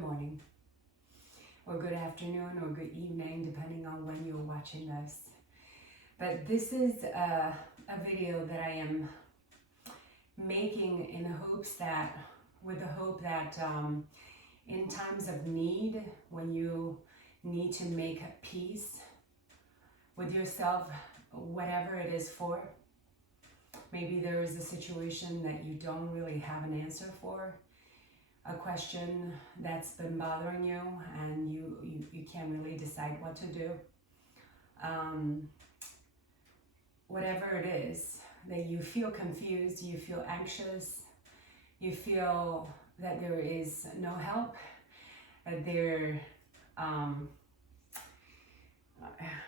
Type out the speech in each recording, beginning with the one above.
good morning, or good afternoon, or good evening, depending on when you're watching this. But this is a video that I am making in the hopes that, with the hope that in times of need, when you need to make peace with yourself, whatever it is for, maybe there is a situation that you don't really have an answer for, a question that's been bothering you and you can't really decide what to do. Whatever it is, that you feel confused, you feel anxious, you feel that there is no help, that there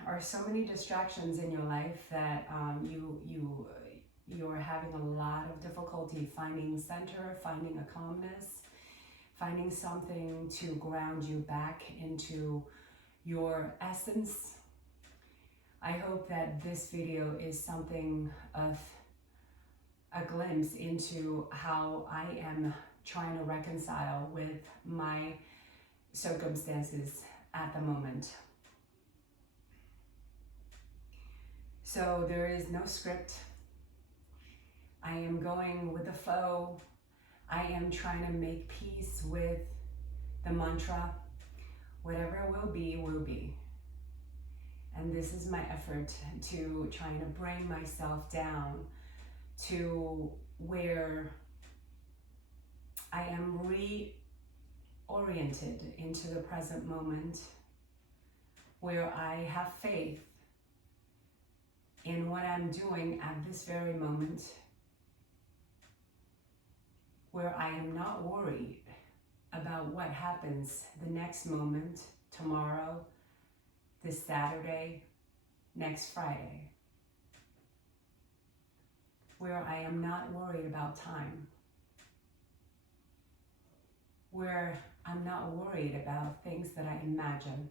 are so many distractions in your life that you're having a lot of difficulty finding center, finding a calmness, finding something to ground you back into your essence. I hope that this video is something of a glimpse into how I am trying to reconcile with my circumstances at the moment. So there is no script. I am going with the flow. I am trying to make peace with the mantra, whatever it will be, will be. And this is my effort to trying to bring myself down to where I am reoriented into the present moment, where I have faith in what I'm doing at this very moment, where I am not worried about what happens the next moment, tomorrow, this Saturday, next Friday, where I am not worried about time, where I'm not worried about things that I imagine,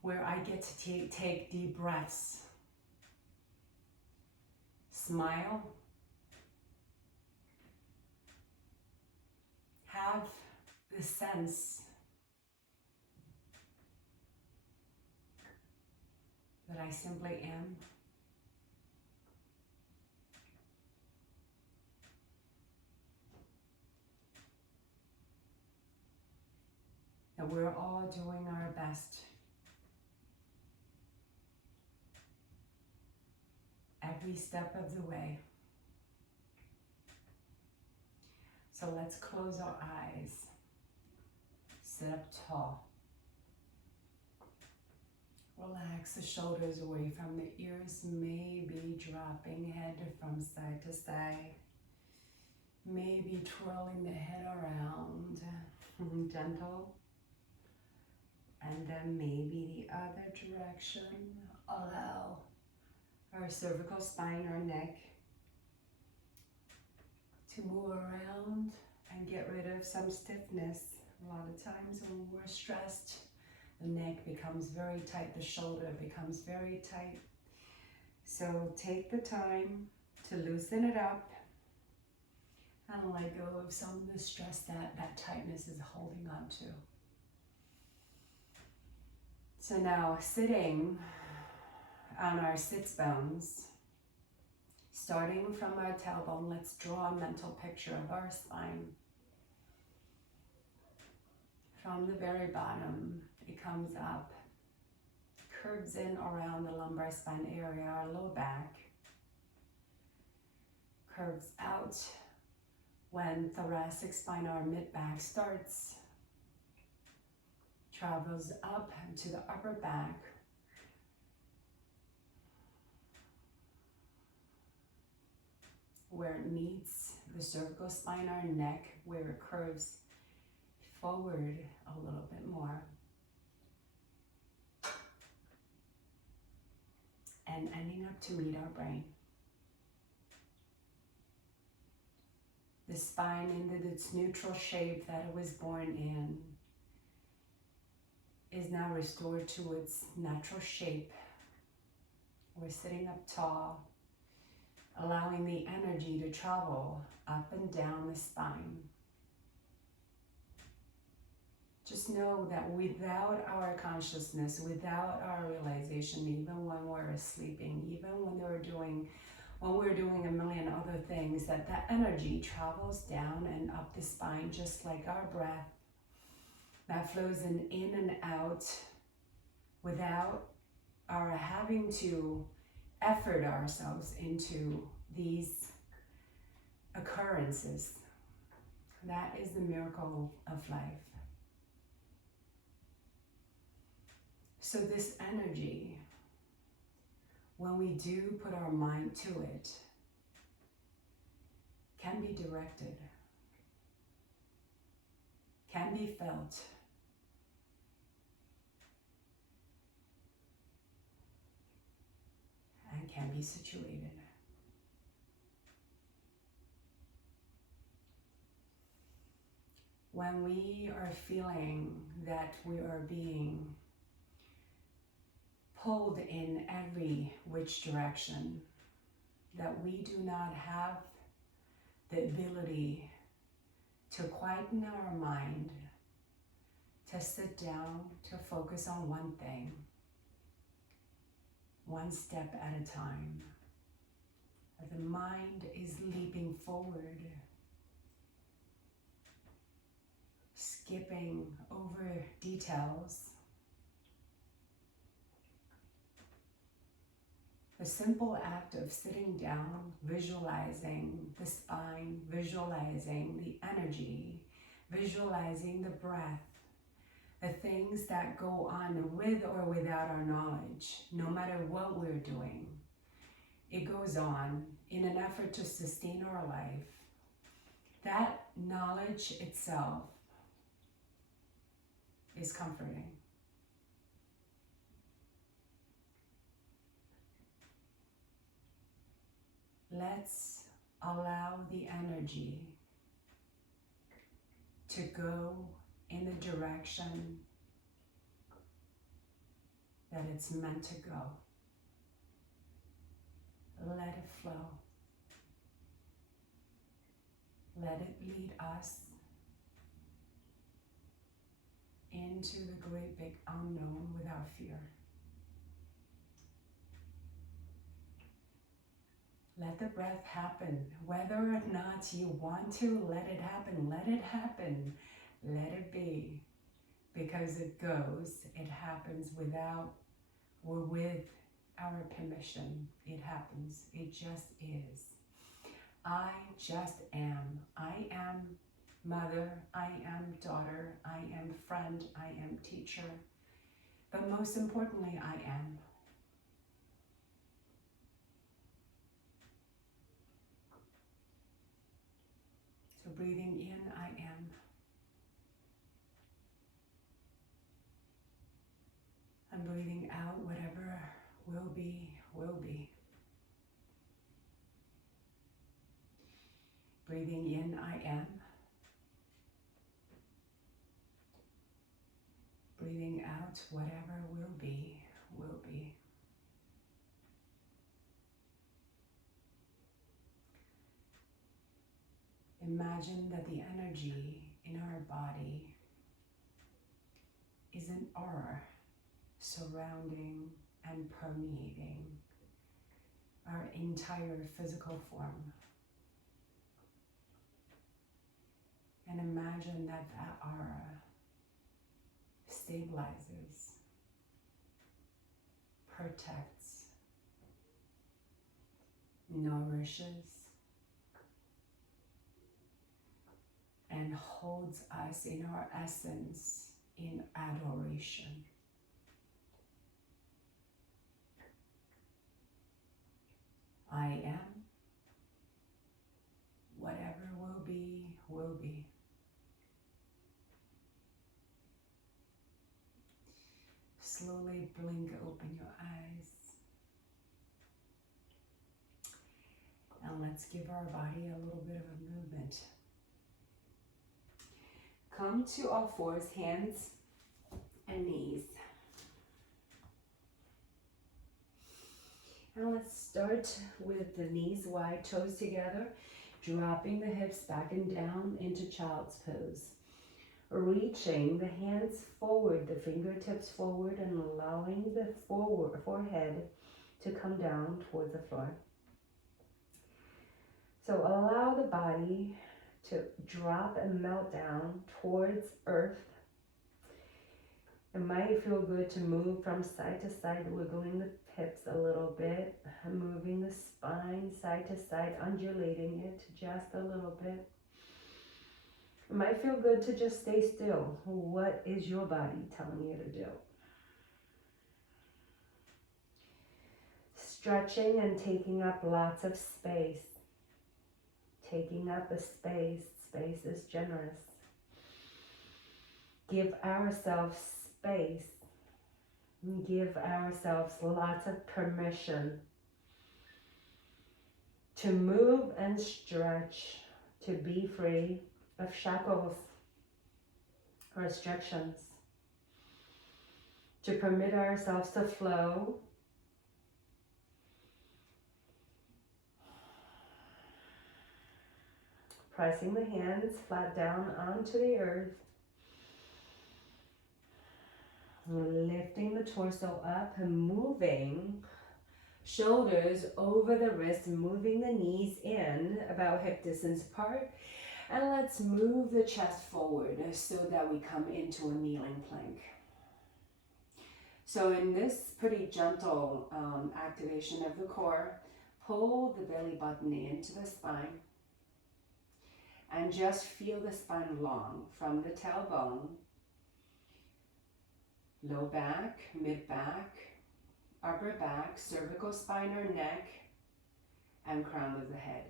where I get to take deep breaths, smile, have the sense that I simply am. That we're all doing our best every step of the way. So let's close our eyes, sit up tall. Relax the shoulders away from the ears, maybe dropping head from side to side. Maybe twirling the head around, gentle. And then maybe the other direction. Allow our cervical spine, our neck, to move around and get rid of some stiffness. A lot of times when we're stressed, the neck becomes very tight, the shoulder becomes very tight. So take the time to loosen it up and let go of some of the stress that tightness is holding on to. So now sitting on our sits bones, starting from our tailbone, let's draw a mental picture of our spine. From the very bottom, it comes up, curves in around the lumbar spine area, our low back, curves out when thoracic spine, our mid-back starts, travels up to the upper back, where it meets the cervical spine, our neck, where it curves forward a little bit more. And ending up to meet our brain. The spine in its neutral shape that it was born in is now restored to its natural shape. We're sitting up tall, allowing the energy to travel up and down the spine. Just know that without our consciousness, without our realization, even when we're sleeping, even when we're doing a million other things, that energy travels down and up the spine, just like our breath that flows in and out without our having to effort ourselves into these occurrences. That is the miracle of life. So this energy, when we do put our mind to it, can be directed, can be felt, and can be situated. When we are feeling that we are being pulled in every which direction, that we do not have the ability to quieten our mind, to sit down, to focus on one thing, one step at a time. The mind is leaping forward, skipping over details. The simple act of sitting down, visualizing the spine, visualizing the energy, visualizing the breath, the things that go on with or without our knowledge, no matter what we're doing. It goes on in an effort to sustain our life. That knowledge itself is comforting. Let's allow the energy to go in the direction that it's meant to go. Let it flow. Let it lead us into the great big unknown without fear. Let the breath happen. Whether or not you want to let it happen, let it happen. Let it be. Because it goes, it happens without or with our permission. It happens. It just is. I just am. I am mother. I am daughter. I am friend. I am teacher. But most importantly, I am. So breathing in, I am. I'm breathing out, whatever will be, will be. Breathing in, I am. Breathing out, whatever will be, will be. Imagine that the energy in our body is an aura surrounding and permeating our entire physical form. And imagine that that aura stabilizes, protects, nourishes, and holds us in our essence in adoration. I am. Whatever will be, will be. Slowly blink open your eyes. And let's give our body a little bit of a movement. Come to all fours, hands and knees. And let's start with the knees wide, toes together, dropping the hips back and down into child's pose. Reaching the hands forward, the fingertips forward, and allowing the forehead to come down towards the floor. So allow the body to drop and melt down towards earth. It might feel good to move from side to side, wiggling the hips a little bit, moving the spine side to side, undulating it just a little bit. It might feel good to just stay still. What is your body telling you to do? Stretching and taking up lots of space. Taking up a space. Space is generous. Give ourselves space. Give ourselves lots of permission to move and stretch, to be free of shackles or restrictions, to permit ourselves to flow, pressing the hands flat down onto the earth, lifting the torso up and moving shoulders over the wrist, moving the knees in about hip distance apart. And let's move the chest forward so that we come into a kneeling plank. So in this pretty gentle activation of the core, pull the belly button into the spine and just feel the spine long from the tailbone, low back, mid back, upper back, cervical spine or neck, and crown of the head.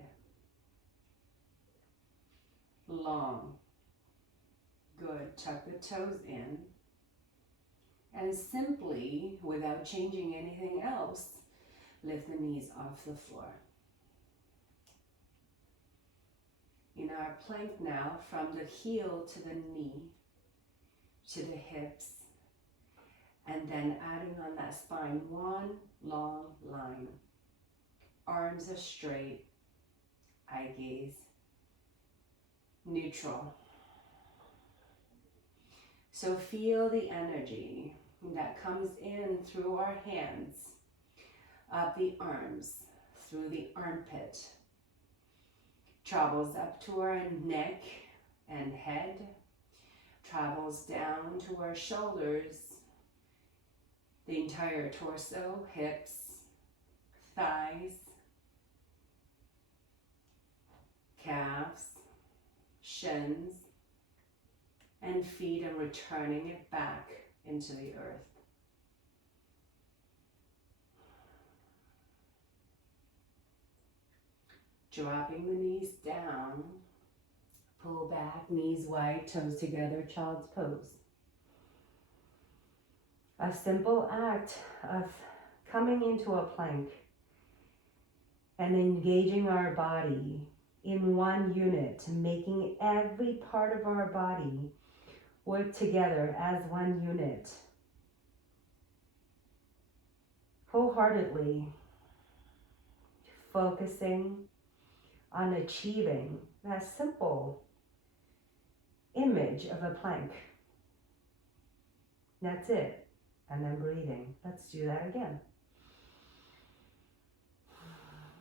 Long. Good. Tuck the toes in. And simply, without changing anything else, lift the knees off the floor. In our plank now, from the heel to the knee, to the hips, and then adding on that spine, one long line. Arms are straight, eye gaze, neutral. So feel the energy that comes in through our hands, up the arms, through the armpit, travels up to our neck and head, travels down to our shoulders, the entire torso, hips, thighs, calves, shins, and feet, and returning it back into the earth. Dropping the knees down, pull back, knees wide, toes together, child's pose. A simple act of coming into a plank and engaging our body in one unit, making every part of our body work together as one unit. Wholeheartedly focusing on achieving that simple image of a plank. That's it. And then breathing. Let's do that again.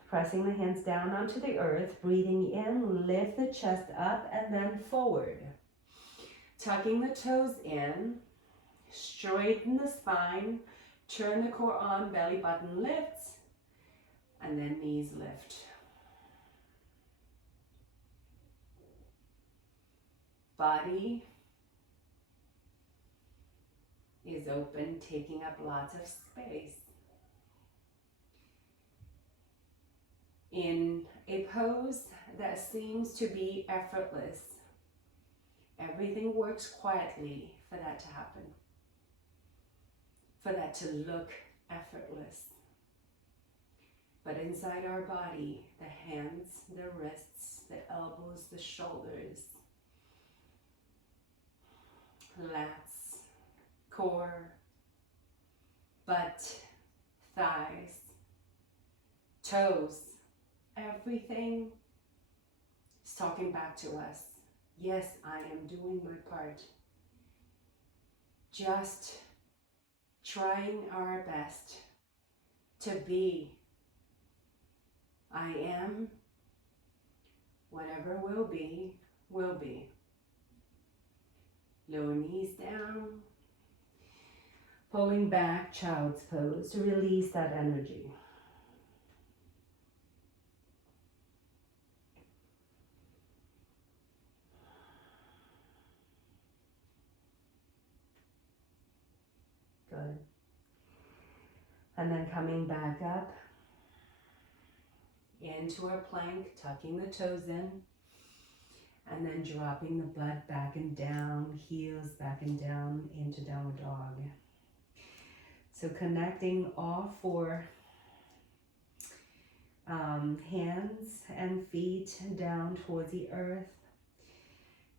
Pressing the hands down onto the earth, breathing in, lift the chest up and then forward. Tucking the toes in, straighten the spine, turn the core on, belly button lifts, and then knees lift. Body is open, taking up lots of space. In a pose that seems to be effortless, everything works quietly for that to happen, for that to look effortless. But inside our body, the hands, the wrists, the elbows, the shoulders, lats, core, butt, thighs, toes. Everything is talking back to us. Yes, I am doing my part. Just trying our best to be. I am. Whatever will be, will be. Lower knees down. Pulling back, child's pose to release that energy. Good. And then coming back up into our plank, tucking the toes in, and then dropping the butt back and down, heels back and down into downward dog. So connecting all four hands and feet down towards the earth.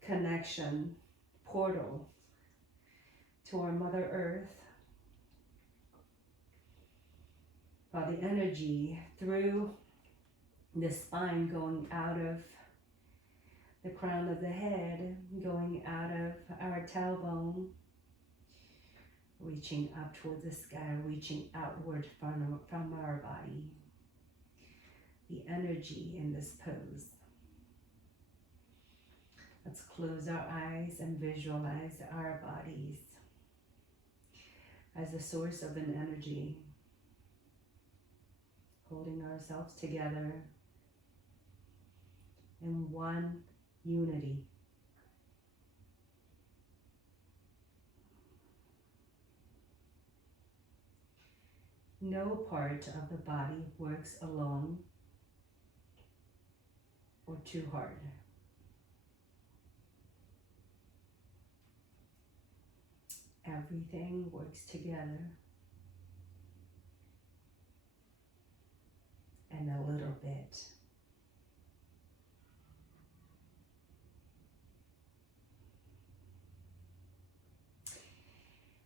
Connection, portal to our Mother Earth. While the energy through the spine going out of the crown of the head, going out of our tailbone, reaching up towards the sky, reaching outward from our body. The energy in this pose. Let's close our eyes and visualize our bodies as the source of an energy, holding ourselves together in one unity. No part of the body works alone or too hard. Everything works together and a little bit.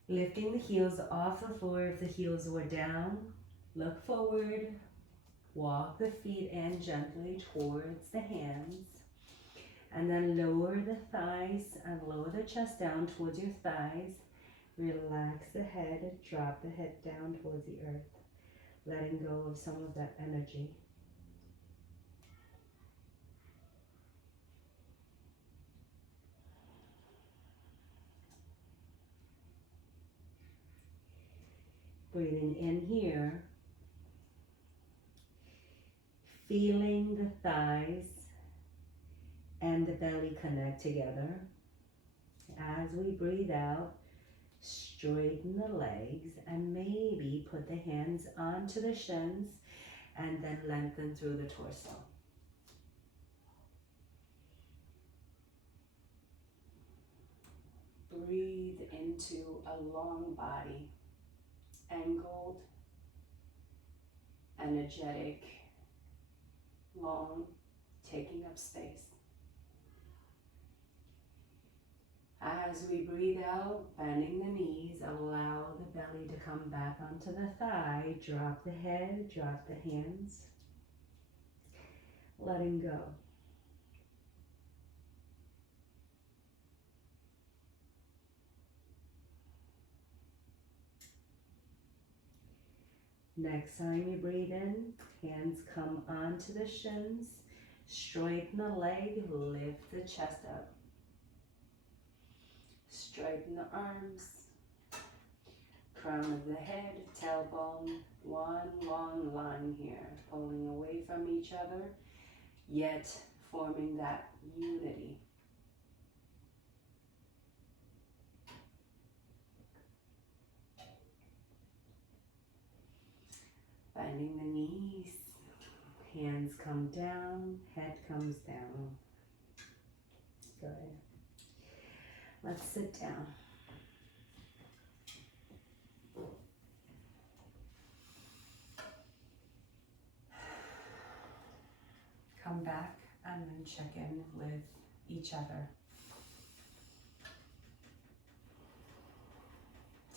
Lifting the heels off the floor if the heels were down. Look forward. Walk the feet in gently towards the hands. And then lower the thighs and lower the chest down towards your thighs. Relax the head, drop the head down towards the earth, letting go of some of that energy. Breathing in here, feeling the thighs and the belly connect together. As we breathe out, straighten the legs and maybe put the hands onto the shins and then lengthen through the torso. Breathe into a long body, angled, energetic, long, taking up space. As we breathe out, bending the knees, allow the belly to come back onto the thigh. Drop the head, drop the hands. Letting go. Next time you breathe in, hands come onto the shins. Straighten the leg, lift the chest up. Straighten the arms, crown of the head, tailbone, one long line here, pulling away from each other, yet forming that unity. Bending the knees, hands come down, head comes down. Good. Let's sit down. Come back and then check in with each other.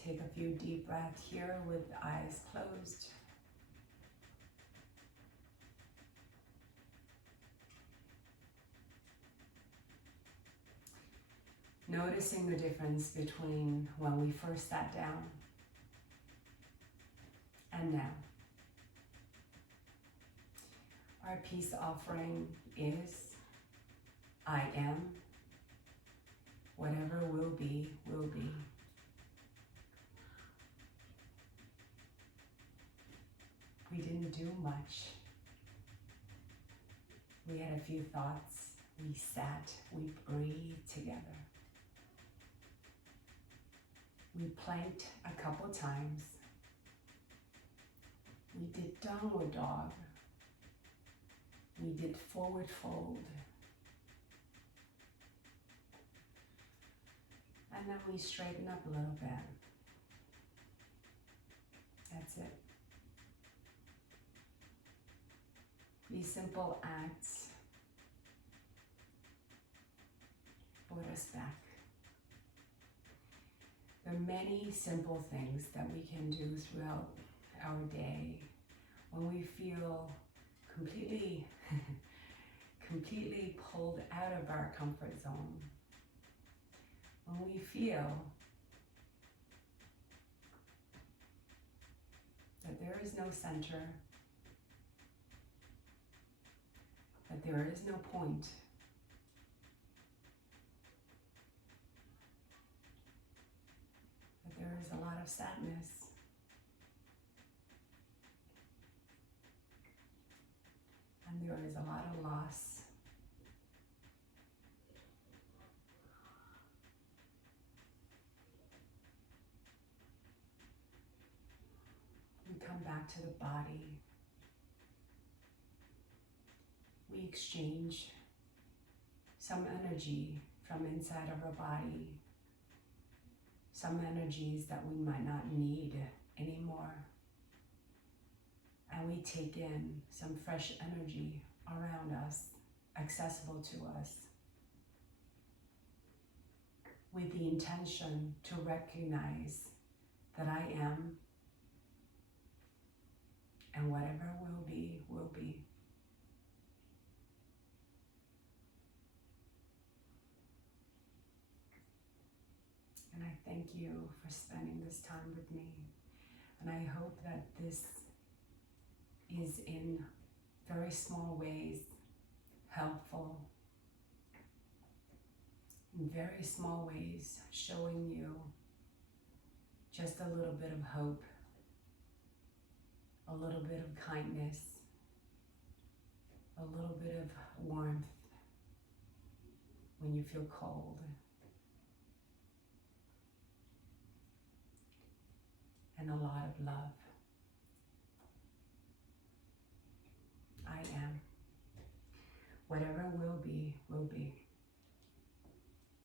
Take a few deep breaths here with eyes closed. Noticing the difference between when we first sat down and now. Our peace offering is, I am. Whatever will be, will be. We didn't do much. We had a few thoughts. We sat, we breathed together. We planked a couple times. We did downward dog. We did forward fold. And then we straighten up a little bit. That's it. These simple acts brought us back. There are many simple things that we can do throughout our day when we feel completely pulled out of our comfort zone. When we feel that there is no center, that there is no point, that there is a lot of sadness, and there is a lot of loss. We come back to the body. We exchange some energy from inside of our body, some energies that we might not need anymore. And we take in some fresh energy around us, accessible to us, with the intention to recognize that I am, and whatever will be, will be. And I thank you for spending this time with me. And I hope that this is in very small ways helpful, in very small ways showing you just a little bit of hope, a little bit of kindness, a little bit of warmth when you feel cold, and a lot of love. I am. Whatever